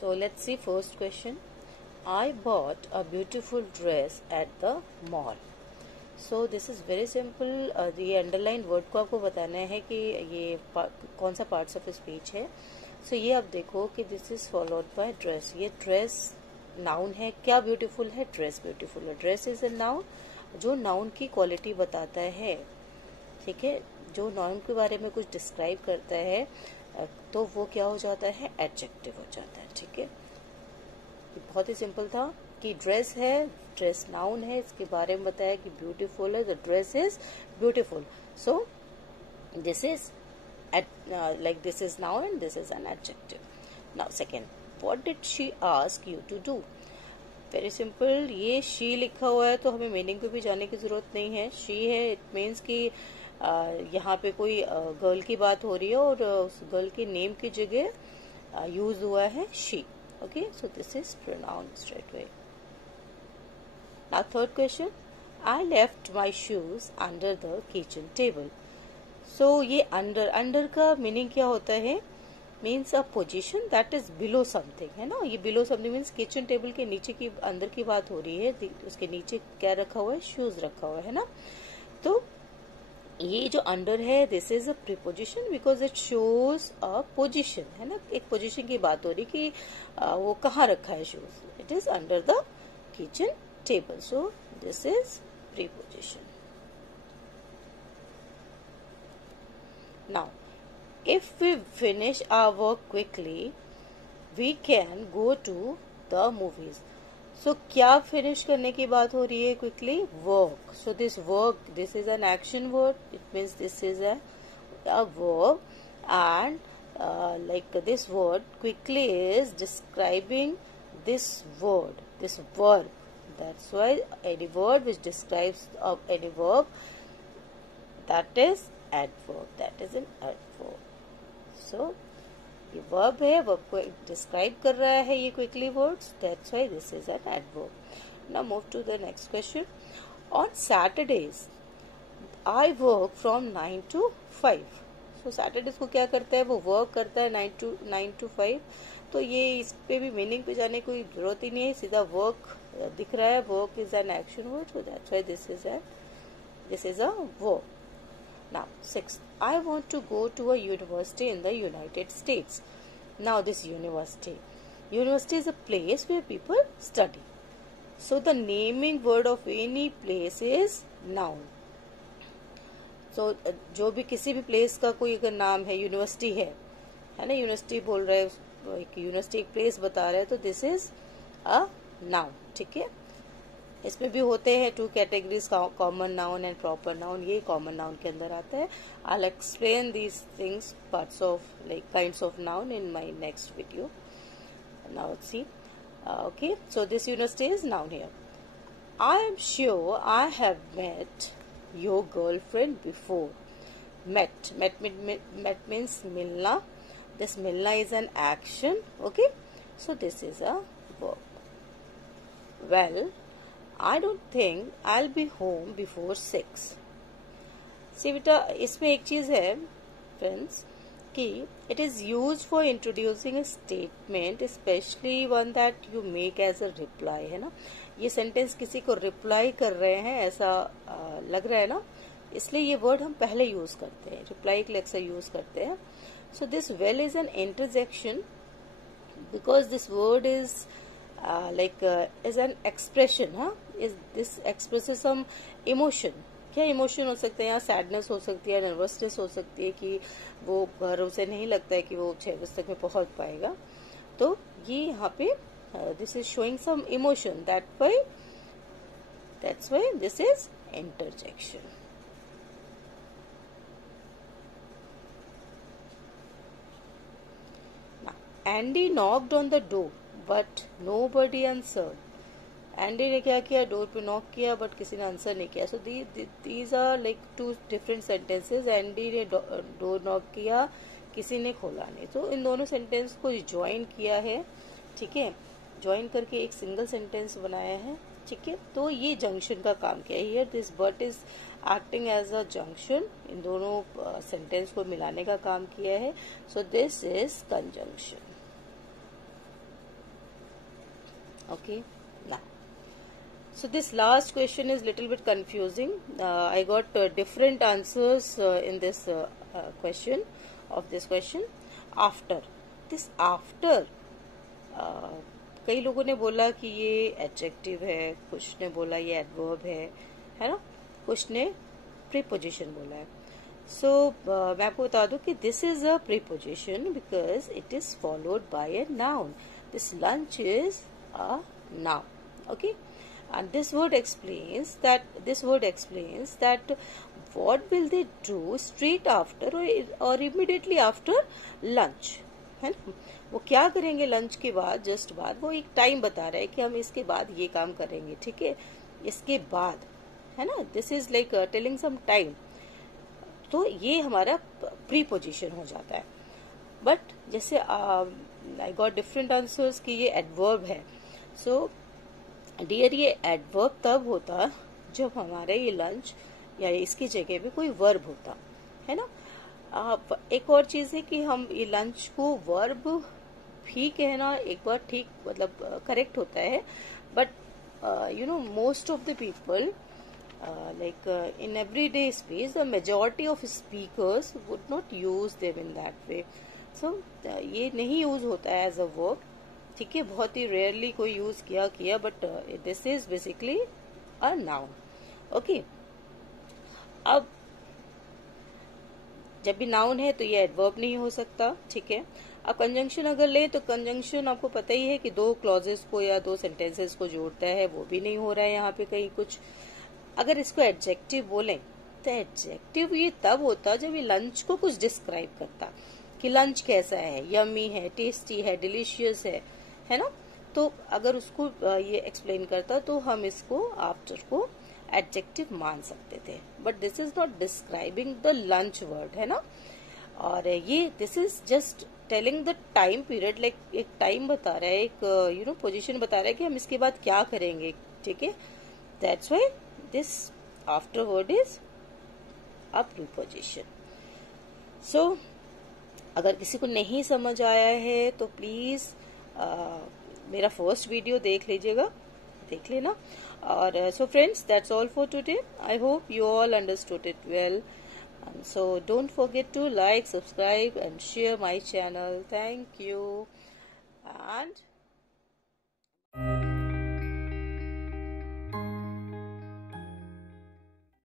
So let's see first question. I bought a beautiful dress at the mall. So this is very simple. ये underline word को आपको बताना है कि ये कौन सा पार्ट्स ऑफ स्पीच है. So ये आप देखो कि this is followed by dress. ये ड्रेस नाउन है. क्या ब्यूटीफुल है? ड्रेस ब्यूटीफुल है. ड्रेस इज अ नाउन जो नाउन की क्वालिटी बताता है. ठीक है, जो नाउन के बारे में कुछ डिस्क्राइब करता है तो वो क्या हो जाता है? एडजेक्टिव हो जाता है. ठीक है, बहुत ही सिंपल था कि ड्रेस है, ड्रेस नाउन है, इसके बारे में बताया कि ब्यूटीफुल है. The dress is beautiful. So this is like this is noun and this is an adjective. Now second, what did she ask you to do? Very simple. ये she लिखा हुआ है तो हमें मीनिंग पे भी जाने की जरूरत नहीं है. she है, इट मीन्स कि यहाँ पे कोई गर्ल की बात हो रही है और उस गर्ल के नेम की जगह यूज हुआ है she. Okay, so this is pronoun straight away. Now third question, I left my shoes under the kitchen table. So ये अंडर का मीनिंग क्या होता है? Means a position that is below something, है ना. ये below something means kitchen table के नीचे की अंदर की बात हो रही है. उसके नीचे क्या रखा हुआ है? शूज रखा हुआ है ना. तो ये जो अंडर है this is a preposition because it shows a position, है ना. एक पोजिशन की बात हो रही कि वो कहाँ रखा है shoes. It is under the kitchen table. So this is preposition. Now, if we finish our work quickly, we can go to the movies. So, क्या finish करने की बात हो रही है? Quickly work. So, this work, this is an action word. It means this is a verb, and like this word quickly is describing this word, this verb. That's why any word which describes any verb, that is adverb. That is an adverb. So ये verb है, verb को describe कर रहा है ये quickly words. That's why this is an adverb. Now move to the next question. On Saturdays, I work from 9 to 5. So Saturdays को क्या करता है? वो work करता है 9 to 5. तो ये इस पे भी मीनिंग पे जाने कोई जरूरत ही नहीं है. सीधा वर्क दिख रहा है. Work is an action word. So that's why this is a verb. Now, sixth, I want to go to a university in the United States. Now, this university is a place where people study. So, the naming word of any place is noun. So, जो भी किसी भी place का कोई अगर नाम है, university है ना, यूनिवर्सिटी बोल रहा है, यूनिवर्सिटी एक प्लेस बता रहा है, तो दिस इज अ नाउन. ठीक है, इसमें भी होते हैं two categories, common noun and proper noun. ये कॉमन नाउन के अंदर आता है. I explain these things, parts of like kinds of noun in my next video. Now see. Okay, so this university is noun here. I am sure I have met your girlfriend before. Met means मिलना. This मिलना is an action. Okay, so this is a verb. Well, I don't think I'll be home before 6. See बेटा, इसमें एक चीज है friends कि it is used for introducing a statement, especially one that you make as a reply, है ना. ये sentence किसी को रिप्लाई कर रहे हैं ऐसा लग रहा है ना, इसलिए ये वर्ड हम पहले यूज करते हैं. रिप्लाई के लिए अक्सर यूज करते हैं. So this well is an interjection because this word is is an expression. is this expresses some emotion. क्या इमोशन हो सकते हैं? यहाँ सैडनेस हो सकती है, नर्वसनेस हो सकती है कि वो घर उसे नहीं लगता है कि वो 6 बजे तक में पहुंच पाएगा. तो ये यहाँ पे this is showing some emotion. that's why this is interjection. Now, Andy knocked on the door but nobody answered. Andy ने क्या किया? डोर पे नॉक किया बट किसी ने आंसर नहीं किया. So these are like two different sentences. Andy ने डोर नॉक किया, किसी ने खोला नहीं. तो इन दोनों सेंटेंस को ज्वाइन किया है. ठीक है, ज्वाइन करके एक सिंगल सेंटेंस बनाया है. ठीक है, तो ये जंक्शन का काम किया है. Here this but is acting as a junction. इन दोनों सेंटेंस को मिलाने का काम किया है. So this is conjunction. Okay, now. So this last question is little bit confusing. I got different answers in this question of this question. After, this after, कई लोगों ने बोला कि ये एडजेक्टिव है, कुछ ने बोला ये एडवर्ब है ना, कुछ ने प्रीपोजिशन बोला है. सो मैं आपको बता दूं कि this is a preposition because it is followed by a noun. This lunch is a noun. Okay, and this word explains that what will they do straight after or immediately after lunch, है ना. वो क्या करेंगे lunch के बाद, just बाद. वो एक टाइम बता रहा है कि हम इसके बाद ये काम करेंगे, ठीक है, इसके बाद, है ना. This is like telling some time. तो ये हमारा प्रीपोजिशन हो जाता है. बट जैसे आई गॉट डिफरेंट आंसर्स कि ये एडवर्ब है. सो डियर, ये एडवर्ब तब होता जब हमारे ये लंच या इसकी जगह पे कोई वर्ब होता, है ना. एक और चीज है कि हम ये लंच को वर्ब भी कहना एक बार ठीक, मतलब करेक्ट होता है. But you know most of the people like in everyday space the majority of speakers would not use them in that way. So ये नहीं यूज होता है एज अ वर्ब, ठीक है. बहुत ही रेयरली कोई यूज किया but this is basically a noun. Okay, अब जब भी नाउन है तो ये एडवर्ब नहीं हो सकता, ठीक है. अब कंजंक्शन अगर ले तो कंजंक्शन आपको पता ही है कि दो क्लॉजेस को या दो सेंटेंसेस को जोड़ता है, वो भी नहीं हो रहा है यहाँ पे कहीं कुछ. अगर इसको एडजेक्टिव बोले तो एडजेक्टिव ये तब होता जब ये लंच को कुछ डिस्क्राइब करता कि लंच कैसा है, यमी है, टेस्टी है, डिलीशियस है ना. तो अगर उसको ये एक्सप्लेन करता तो हम इसको आफ्टर को एडजेक्टिव मान सकते थे. But this is not describing the lunch word, है ना. और ये this is just telling the time period, like एक टाइम बता रहा है, एक यू नो पोजीशन बता रहा है कि हम इसके बाद क्या करेंगे, ठीक है. That's why this afterword is a preposition. So अगर किसी को नहीं समझ आया है तो प्लीज मेरा फर्स्ट वीडियो देख लीजिएगा, देख लेना. और so friends, that's all for today. I hope you all understood it well. So don't forget to like, subscribe and share my channel. Thank you and